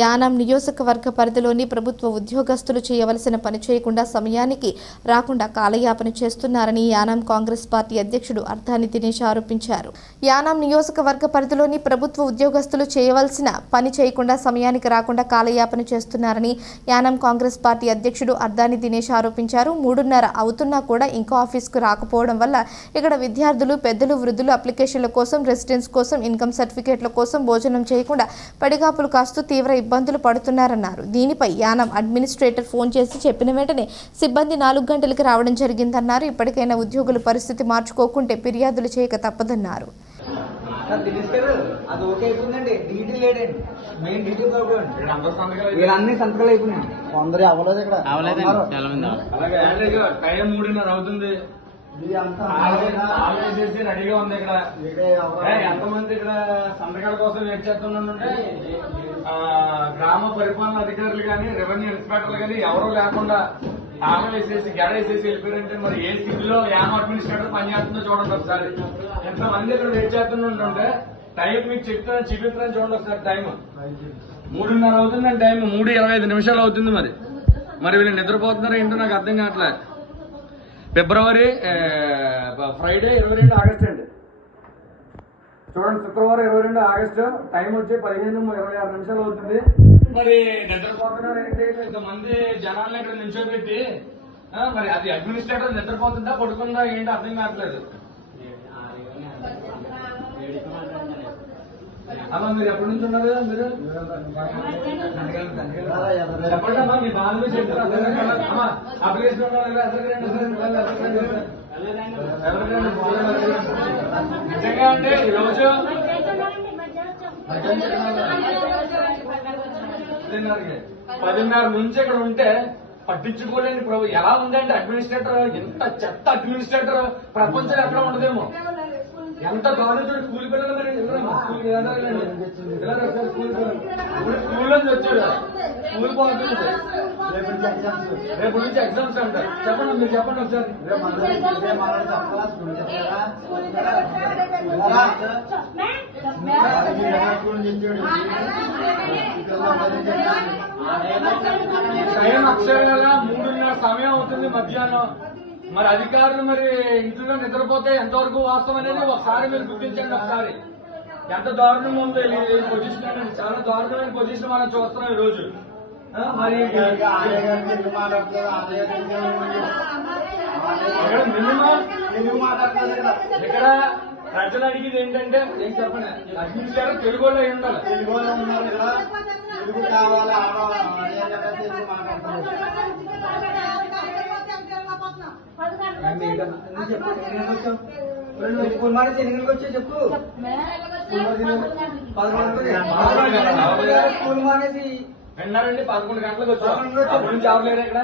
యానాం నియోజకవర్గ పరిధిలోని ప్రభుత్వ ఉద్యోగస్తులు చేయవలసిన పని చేయకుండా సమయానికి రాకుండా కాలయాపన చేస్తున్నారని యానాం కాంగ్రెస్ పార్టీ అధ్యక్షుడు అర్థాని దినేష్ ఆరోపించారు. యానాం నియోజకవర్గ పరిధిలోని ప్రభుత్వ ఉద్యోగస్తులు చేయవలసిన పని చేయకుండా సమయానికి రాకుండా కాలయాపన చేస్తున్నారని యానాం కాంగ్రెస్ పార్టీ అధ్యక్షుడు అర్ధాని దినేష్ ఆరోపించారు. మూడున్నర అవుతున్నా కూడా ఇంకా ఆఫీస్కు రాకపోవడం వల్ల ఇక్కడ విద్యార్థులు పెద్దలు వృద్ధులు అప్లికేషన్ల కోసం రెసిడెన్స్ కోసం ఇన్కమ్ సర్టిఫికేట్ల కోసం భోజనం చేయకుండా పడిగాపులు కాస్తూ తీవ్ర ఇబ్బందులు పడుతున్నారన్నారు. దీనిపై యానం అడ్మినిస్ట్రేటర్ ఫోన్ చేసి చెప్పిన వెంటనే సిబ్బంది నాలుగు గంటలకి రావడం జరిగిందన్నారు. ఇప్పటికైనా ఉద్యోగుల పరిస్థితి మార్చుకోకుంటే ఫిర్యాదులు చేయక తప్పదన్నారు. సార్ దినేష్ గారు అది ఓకే అయిపోయిందండి. డీటీ లేడండి మెయిన్ డీటీ ప్రాబ్లం వీళ్ళు అన్ని సంతకాలు అయిపోయినాయి. అందరూ అవ్వలేదు ఇక్కడ. అవలేదండి ఉన్నారు. చాలా మంది అలాగే యాక్చువల్గా టైం మూడున్నర అవుతుంది. చేసి రెడీగా ఉంది ఇక్కడ. ఎంతమంది ఇక్కడ సంతకాల కోసం వెయిట్ చేస్తున్నానంటే గ్రామ పరిపాలన అధికారులు కానీ రెవెన్యూ ఇన్స్పెక్టర్లు కానీ ఎవరూ లేకుండా తాళం వేసేసి గడ వేసేసి వెళ్ళిపోయారంటే మరి ఏ స్థితిలో యామ్ అడ్మినిస్ట్రేటర్ పనిచేస్తుందో చూడండి ఒకసారి. ఎంతమంది ఇక్కడ వెయిట్ చేస్తుంటే టైం మీకు చెప్తాను చూపిస్తాను చూడండి ఒకసారి టైం మూడున్నర అవుతుందండి టైం మూడు ఇరవై ఐదు నిమిషాలు అవుతుంది మరి. మరి వీళ్ళు నిద్రపోతున్నారో ఏంటో నాకు అర్థం కావట్లే. ఫిబ్రవరి ఫ్రైడే ఇరవై రెండు ఆగస్ట్ అండి. చూడండి శుక్రవారం ఇరవై రెండు ఆగస్టు టైం వచ్చి పదిహేను ఇరవై ఆరు నిమిషాలు అవుతుంది. మరి నిద్రపోతున్నారు ఏంటి? ఇంతమంది జనాలను ఇక్కడ నిల్చోబెట్టి మరి అది అడ్మినిస్ట్రేటర్ నిద్రపోతుందా పడుకుందా ఏంటి అర్థం కావట్లేదు. అమ్మా మీరు ఎప్పటి నుంచి ఉన్నారు కదా? మీరు? చెప్పండి అమ్మా మీ బాధ మీద చెప్తారు అమ్మా అప్లికేషన్ ఉన్నారు కదా? అసలు నిజంగా అంటే ఈరోజు పదిన్నరకి. పదిన్నర నుంచి ఇక్కడ ఉంటే పట్టించుకోలేని ప్రభు. ఎలా ఉందండి అడ్మినిస్ట్రేటర్? ఎంత చెత్త అడ్మినిస్ట్రేటర్. ప్రపంచం ఎక్కడ ఉండదేమో. ఎంత చూడు స్కూల్ పిల్లలు మరి ఎవరమ్మా? స్కూల్ ఎలా వెళ్ళండి? ఎలా రాస్తారు స్కూల్ పిల్లలు? ఇప్పుడు స్కూల్ నుంచి వచ్చాడు స్కూల్ పోతుంది రేపు నుంచి ఎగ్జామ్స్. అంటారు చెప్పండి మీరు చెప్పండి ఒకసారి. టైం అక్షరాల మూడున్నర సమయం అవుతుంది మధ్యాహ్నం మరి అధికారులు మరి ఇంట్లో నిద్రపోతే ఎంతవరకు వాస్తవం అనేది ఒకసారి మీరు గుర్తించండి ఒకసారి. ఎంత దారుణం ఉంది ఈ పొజిషన్ అనేది. చాలా దారుణమైన పొజిషన్ మనం చూస్తున్నాం ఈ రోజు మరి ఇక్కడ మినిమం? ప్రజలు అడిగేది ఏంటంటే ఏం చెప్పండి అడ్మినిస్ట్రేటర్ తెలుగు వాళ్ళు అయి ఉండాలి. తెలుగు వాళ్ళు ఉన్నారు ఇక్కడ. తెలుగు కావాలి? ఆడవాళ్ళు ఆలయ గారికి ఎందుకు మాట్లాడుతున్నారు? అండి, ఏంటన్నా? ఎందుకు చెప్పు ఎన్ని గంటలకు వచ్చావు? రెండు నువ్వు స్కూల్ మానేసి ఎన్ని గంటలకు వచ్చావు చెప్పు పదకొండు గంటలకు. స్కూల్ మానేసి విన్నారండి పదకొండు గంటలకు వచ్చాం ఎవరు లేరు ఇక్కడ.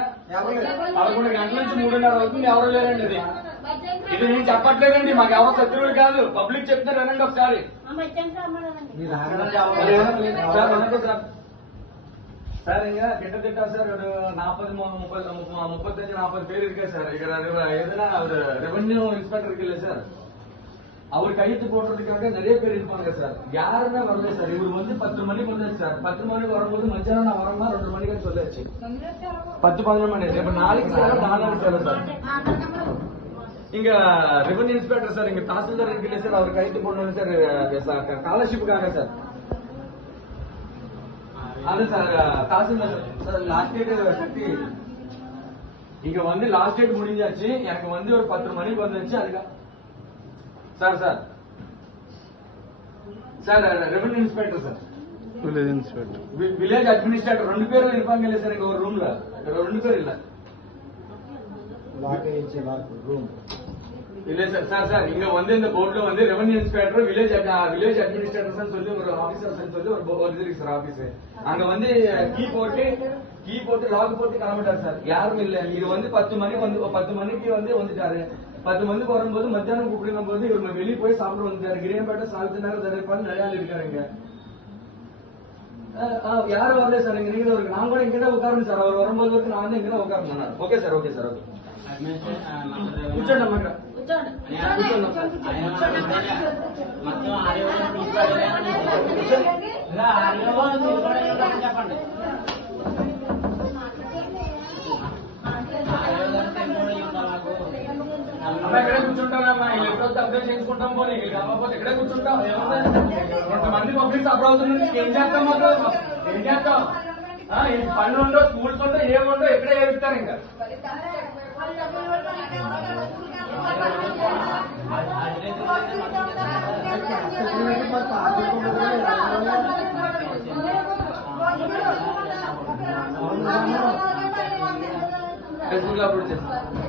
పదకొండు గంటల నుంచి మూడున్నర అవుతుంది ఎవరు లేరండి ఇది ఇది నేను చెప్పట్లేదండి మాకు ఎవరు శత్రువులు కాదు పబ్లిక్ చెప్తారు వినండి ఒకసారి. సార్ సార్ సార్ ఇంకా తిట్ట తిట్టారు సార్ ஒரு நாற்பது முப்பது முப்பத்தஞ்சு நாற்பது பேர் இருக்கு சார் ఇక్కడ எதுனா அவர் ரெவென்யூ இன்ஸ்பெக்டர் இருக்குல்ல சார் அவர் கையெழுத்து போடுறதுக்காக நிறைய பேர் இருப்பாங்க சார் யாருமே வரல சார் இவர் வந்து பத்து மணிக்கு வந்தாச்சு சார் பத்து மணிக்கு வரும்போது மத்தியானம் நான் வரமா ரெண்டு மணிக்கு சொல்லியாச்சு பத்து பதினொன்று மணி இப்ப நாளைக்கு சார் நாளைக்கு சார் சார் இங்க ரெவென்யூ இன்ஸ்பெக்டர் சார் இங்க தாசில்தார் இருக்குல்ல சார் அவர் கையெழுத்து போடணும் சார் ஸ்காலர்ஷிப்புக்காக சார் அது sir tahsildar sir. Last date Shakti இங்க வந்து லாஸ்ட் டேட் முடிஞ்சாச்சு. எனக்கு வந்து ஒரு பத்து மணிக்கு வந்துச்சு அதுக்கு sir sir. Sir revenue inspector sir. Village inspector village administrator ரெண்டு பேரும் இருப்பாங்க இல்ல சார் எங்க ஒரு ரூம்ல ரெண்டு பேர் இல்ல. ரூம் இல்ல சார் சார் சார் இங்க வந்து இந்த போர்ட்ல வந்து revenue inspector village village administrators சொல்லி ஒரு ஆபீசர்ஸ் சொல்லி ஒரு ஒரு இது இருக்கு சார் ஆபீஸ் அங்க வந்து கீ போட்டு கீ போட்டு லாக் போட்டு கிளம்பிட்டார் சார். யாரும் இல்ல. இது வந்து பத்து மணிக்கு வந்து பத்து மணிக்கு வந்து வந்துட்டாரு. பத்து மணிக்கு வரும்போது மத்தியானம் கூப்பிடுங்க போது இவர் வெளியே போய் சாப்பிட வந்துட்டாரு. கிரியம்பேட்டை சாப்பிட்டு நேரம் தரைப்பாடு நிறைய ஆள் இருக்காரு இங்க அஹ், அஹ், யாரும் வரல சார். இங்க நீங்க ஒரு நான் கூட இங்க தான் உட்காரணும் சார். அவர் வரும்போது நான் வந்து இங்க தான் உட்காரணும் okay sir okay sir okay. చెప్పండి ఇక్కడే కూర్చుంటారమ్మా ఎప్పుడో అప్డేట్ చేసుకుంటాం పోనీ. అమ్మపోతే ఇక్కడే కూర్చుంటాం. ఏమన్నా కొంతమంది పబ్లిక్ సఫర్ ఏం చేస్తాం మాత్రం ఏం చేస్తాం? పనులు ఉండో స్కూల్స్ ఉండవు ఏముండో ఇక్కడే ఏడుస్తారు ఇంకా? ఫేస్బుక్ లో అప్లోడ్ చేస్తాం